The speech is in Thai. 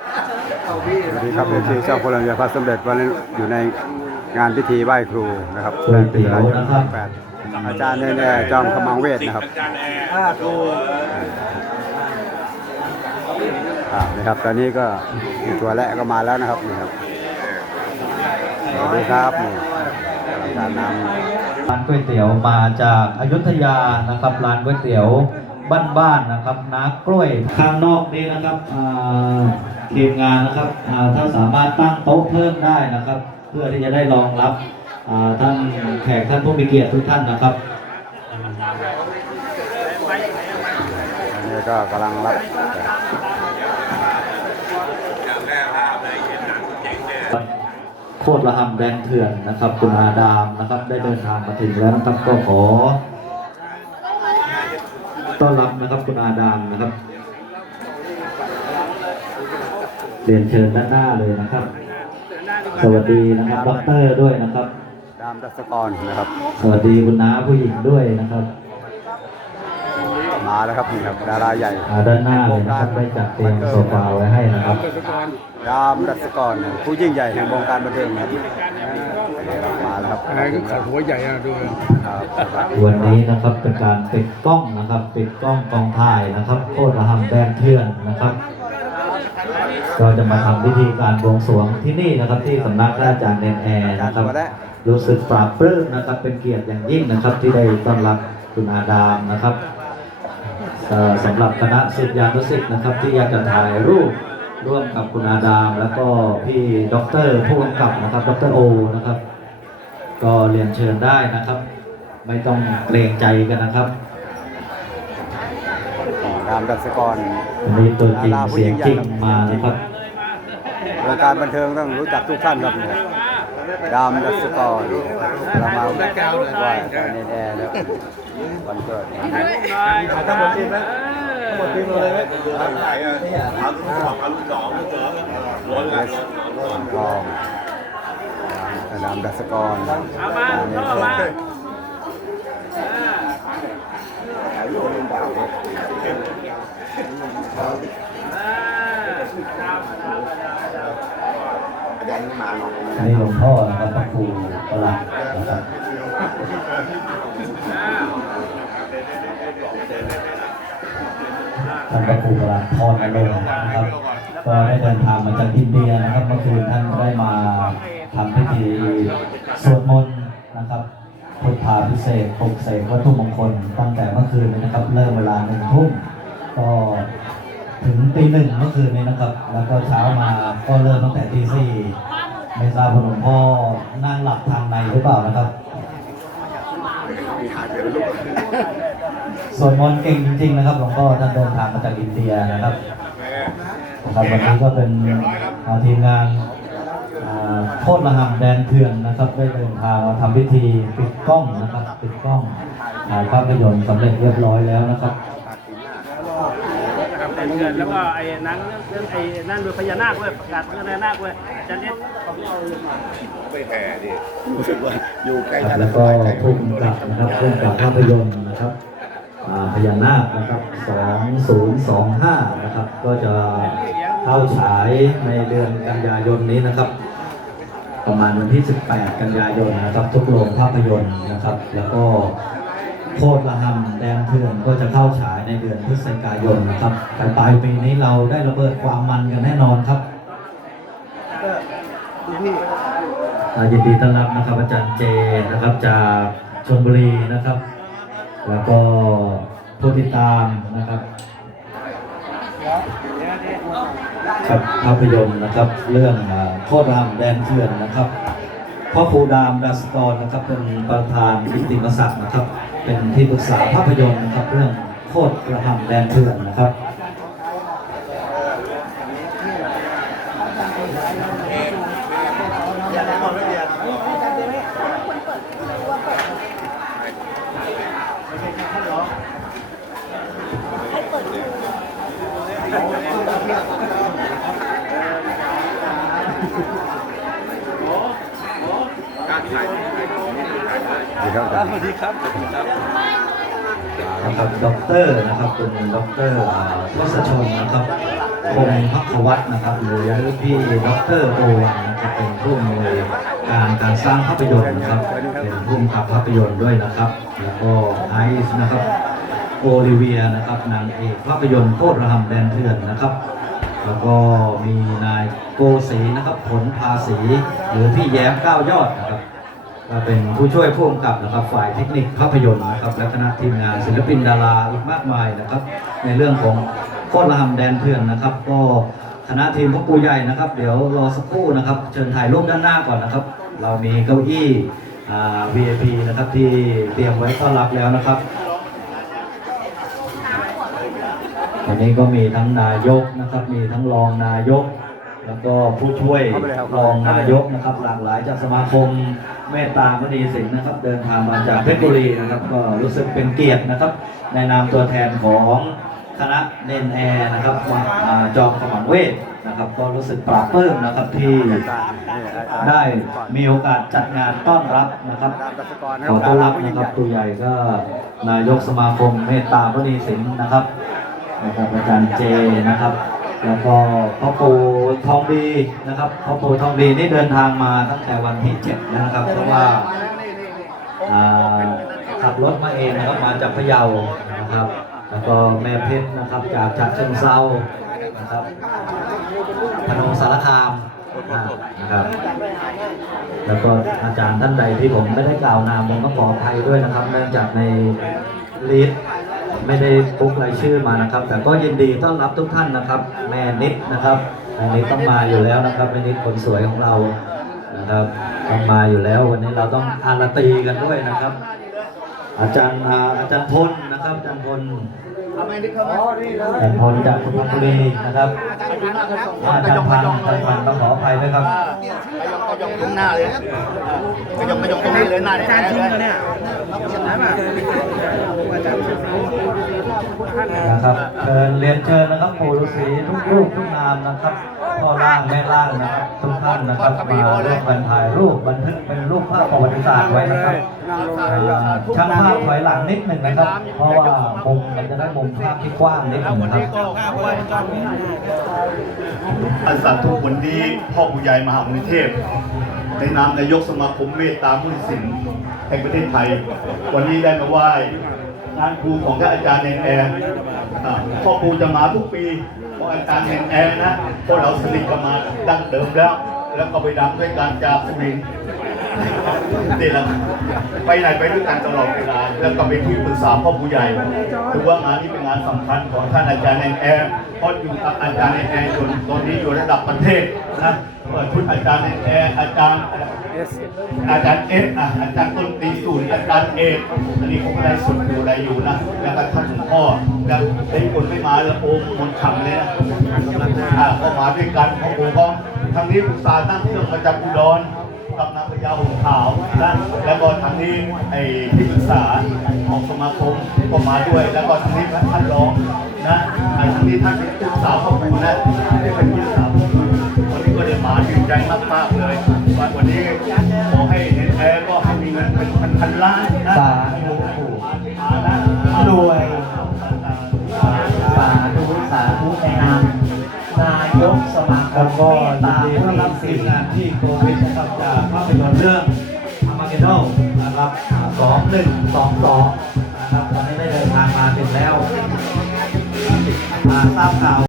สวัสดีครับเป็นที่เจ้าพลังยาพระสมเด็จวันนี้อยู่ในงานพิธีไหว้ครูนะครับก๋วยเตี๋ยวนะครับแปดอาจารย์เนี่ยเนี่ยจอมขมังเวทนะครับอ่านะครับ ตอนนี้ก็มีตัวแรกก็มาแล้วนะครับนี่ครับสวัสดีครับนี่อาจารย์นำร้านก๋วยเตี๋ยวมาจากอยุธยานะครับร้านก๋วยเตี๋ยว บ้านๆนะครับน้ากล้วยข้างนอกนี้นะครับอ่าทีมงานนะครับอ่าถ้าสามารถตั้งโต๊ะเพิ่มได้นะครับ เพื่อที่จะได้รองรับอ่าท่านแขกท่านผู้มีเกียรติทุกท่านนะครับอันนี้ก็กำลังรับโคตรระหำแดงเถื่อนนะครับ คุณอาดามนะครับ ได้เดินทางมาถึงแล้วนะครับก็ขอ ต้อนรับนะครับคุณอาดามนะครับเรียนเชิญด้านหน้าเลยนะครับ สวัสดีนะครับด็อกเตอร์ด้วยนะครับ ดามดัสกรนะครับ สวัสดีคุณน้าผู้หญิงด้วยนะครับ มาแล้วครับนี่ครับดาราใหญ่อ่าด้านหน้าเลยนะครับได้จัดเตรียมโซฟาไว้ให้นะครับ ดามดัสกรผู้ยิ่งใหญ่แห่งวงการบันเทิงนะครับมาแล้ว ครับอะไรก็ขาหัวใหญ่อะดูครับวันนี้นะครับเป็นการปิดกล้องนะครับปิดกล้องกองถ่ายนะครับโคตรระหำแดงเถื่อนนะครับก็จะมาทำพิธีการบวงสรวงที่นี่นะครับ ที่สำนักพระอาจารย์เนนแอร์อาจารย์นะครับตัวแรกรู้สึกปราบปลื้มนะครับ เป็นเกียรติอย่างยิ่งนะครับ ที่ได้ต้อนรับคุณอาดามนะครับเอ่อสำหรับคณะศิษยานุศิษย์นะครับ ที่อยากจะถ่ายรูปร่วมกับคุณอาดาม แล้วก็พี่ด็อกเตอร์ผู้กำกับนะครับด็อกเตอร์โอนะครับ ก็เรียนเชิญได้นะครับ ไม่ต้องเกรงใจกันนะครับดามดัสกรวันนี้ตัวจริงเสียงจริงมานะครับวงการบันเทิงต้องรู้จักทุกท่านครับเนี่ยดามดัสกรเรามาไหว้อาจารย์เนนแอร์แล้ววันเกิดทั้งหมดทีมนะทั้งหมดทีมเลยไหมเอสทอง ดามดัสกรดามเนนแอร์นี่หลวงพ่อนะครับพระครูประหลัดนะครับท่านพระครูประหลัดพรอารมณ์นะครับ ก็ได้เดินทางมาจากอินเดียนะครับเมื่อคืนท่านได้มาทำพิธีสวดมนต์นะครับพุทธาพิเศษปลุกเสกวัตถุมงคลตั้งแต่เมื่อคืนนะครับ เริ่มเวลาหนึ่งทุ่มก็ถึงตีหนึ่งเมื่อคืนนี้นะครับ แล้วก็เช้ามาก็เริ่มตั้งแต่ตีสี่ไม่ทราบหลวงพ่อนั่งหลับทางในหรือเปล่านะครับสวนมนต์เก่งจริงๆนะครับหลวงพ่อท่านเดินทางมาจากอินเดียนะครับ นะครับวันนี้ก็เป็นอ่าทีมงานอ่าโคตรระหังแดนเถื่อนนะครับได้เดินทางมาทำพิธีปิดกล้องนะครับปิดกล้องถ่ายภาพยนตร์สำเร็จเรียบร้อยแล้วนะครับนะครับเป็นเงินแล้วก็ไอ้หนังเรื่องไอ้นั่นด้วยพญานาคด้วยประกาศเรื่องพญานาคด้วยจะเล่นของเราไม่แผ่ดิรู้สึกว่าอยู่ใกล้ครับท่านแล้วก็ผู้กำกับนะครับผู้กำกับภาพยนตร์นะครับอ่า พญานาคนะครับ2025 นะครับ ก็จะเข้าฉายในเดือนกันยายนนี้นะครับ ประมาณวันที่ 18 กันยายนนะครับ ทุกโรงภาพยนตร์นะครับ แล้วก็โคตรระหำแดงเถื่อนก็จะเข้าฉายในเดือนพฤศจิกายนนะครับปลายปลายปีนี้เราได้ระเบิดความมันกันแน่นอนครับอ่ายินดีต้อนรับนะครับอาจารย์เจนะครับจากชลบุรีนะครับ แล้วก็ผู้ติดตามนะครับครับภาพยนตร์นะครับ เรื่องอ่อรรามแดนเถื่อนนะครับพ่อครูดามดัสกรนะครับ เป็นประธานอิติมศักดิ์นะครับ เป็นที่ปรึกษาภาพยนตร์นะครับ เรื่องโคตรกระหำแดนเถื่อนนะครับ สวัสดีครับอาจารย์สวัสดีครับนะครับด็อกเตอร์นะครับเป็นด็อกเตอร์ทศชนนะครับคงพักวัฒน์นะครับหรือพี่ด็อกเตอร์โอวันนะครับเป็นผู้อำนวยการการสร้างภาพยนตร์นะครับเป็นผู้กำกับภาพยนตร์ด้วยนะครับ แล้วก็ไอซ์นะครับโอลิเวียนะครับนางเอกภาพยนตร์โคตรระหำแดนเถื่อนนะครับ แล้วก็มีนายโกศรีนะครับผลภาษีหรือพี่แย้มก้าวยอดนะครับก็เป็นผู้ช่วยผู้กำกับนะครับฝ่ายเทคนิคภาพยนตร์นะครับและคณะทีมงานศิลปินดาราอีกมากมายนะครับ ในเรื่องของโคตรระหำแดนเถื่อนนะครับ ก็คณะทีมพ่อปูใหญ่นะครับ เดี๋ยวรอสักครู่นะครับ เชิญถ่ายรูปด้านหน้าก่อนนะครับ เรามีเก้าอี้ VIP นะครับที่เตรียมไว้ต้อนรับแล้วนะครับ วันนี้ก็มีทั้งนายกนะครับ มีทั้งรองนายก แล้วก็ผู้ช่วยรองนายกนะครับ หลากหลายจากสมาคมเมตตามณีสินนะครับ เดินทางมาจากเพชรบุรีนะครับ ก็รู้สึกเป็นเกียรตินะครับ ในนามตัวแทนของคณะเนนแอร์นะครับมาอ่าจอมขมังเวทนะครับ ก็รู้สึกปลาบปลื้มนะครับที่ได้มีโอกาสจัดงานต้อนรับนะครับขอต้อนรับนะครับตัวใหญ่ก็นายกสมาคมเมตตามณีสินนะครับ นะครับอาจารย์เจนะครับ แล้วก็พ่อปู่ทองดีนะครับพ่อปู่ทองดีนี่เดินทางมาตั้งแต่วันที่เจ็ดนะครับ เพราะว่าขับรถมาเองนะครับมาจากพะเยานะครับ แล้วก็แม่เพชรนะครับจากฉะเชิงเซานะครับพนมสารคามนะครับ แล้วก็อาจารย์ท่านใดที่ผมไม่ได้กล่าวนามผมก็ขออภัยด้วยนะครับ เนื่องจากในลิสต์ ไม่ได้ปุ๊กรายชื่อมานะครับ แต่ก็ยินดีต้อนรับทุกท่านนะครับ แม่นิดนะครับแม่นิดต้องมาอยู่แล้วนะครับแม่นิดคนสวยของเรานะครับต้องมาอยู่แล้ว วันนี้เราต้องอารตีกันด้วยนะครับ อาจารย์อ่าอาจารย์พลนะครับอาจารย์พลอาจารย์พลจากสุพรรณบุรีนะครับอาจารย์พันธ์อาจารย์พันธ์ต้องขออภัยด้วยครับก็ ยองตรงหน้าเลยก็ยองก็ยองตรงนี้เลยหน้าเนี่ยอาจารย์จริงเหรอเนี่ยใช่ป่ะอาจารย์นะครับเชิญเรียนเชิญนะครับปู่ฤาษีทุกรูปทุกนามนะครับ พ่อร่างแม่ร่างนะครับทุกท่านนะครับมาร่วมกันถ่ายรูปบันทึกเป็นรูปภาพประวัติศาสตร์ไว้นะครับช่างภาพถอยหลังนิดหนึ่งนะครับ เพราะว่ามุมมันจะได้มุมภาพที่กว้างนิดหนึ่งครับอันสัตว์ทุกวันนี้พ่อผู้ใหญ่มหามุนิเทพในนามนายกสมาคมเมตตามุนิสินแห่งประเทศไทย วันนี้ได้มาไหว้งานครูของท่านอาจารย์เนนแอร์ พ่อครูจะมาทุกปีเพราะอาจารย์เนนแอร์นะพวกเราสนิทกันมาดั้งเดิมแล้ว แล้วก็ไปดังด้วยการจากสุรินทร์นี่แหละไปไหนไปด้วยกันตลอดเวลาแล้วก็เป็นที่ปรึกษาพ่อผู้ใหญ่ถือว่างานนี้เป็นงานสำคัญของท่านอาจารย์เนนแอร์เพราะอยู่กับอาจารย์เนนแอร์จนตอนนี้อยู่ระดับประเทศนะเปิดชุดอาจารย์เนนแอร์อาจารย์อาจารย์เอสอะอาจารย์ต้นตรีศูนย์อาจารย์เอกอันนี้ผมก็ได้สุดอยู่ได้อยู่นะแล้วก็ท่านหลวงพ่อ แล้วได้คนไม่มาเลยโอ้มนต์ขำเลยนะอ่าก็มาด้วยกันพ่อปู่พ่อทางนี้ปรึกษาตั้งเครื่องมาจากอุดรกำนังพญาหงส์ขาวนะแล้วก็ทางนี้ไอ้ที่ปรึกษาของสมาคมก็มาด้วย แล้วก็ทางนี้ท่านรองนะไอ้ทางนี้ท่านเป็นที่ปรึกษาพ่อปู่นะที่เป็นที่ปรึกษาพ่อปู่วันนี้ก็ได้มาดีใจมากๆเลยว่าวันนี้ขอให้เห็นแอร์ก็ให้มีเงินเป็นพันๆล้านนะสาธุปู่มานะรวย หนึ่งสองสองนะครับตอนนี้ได้เดินทางมาถึงแล้วอ่าทราบข่าว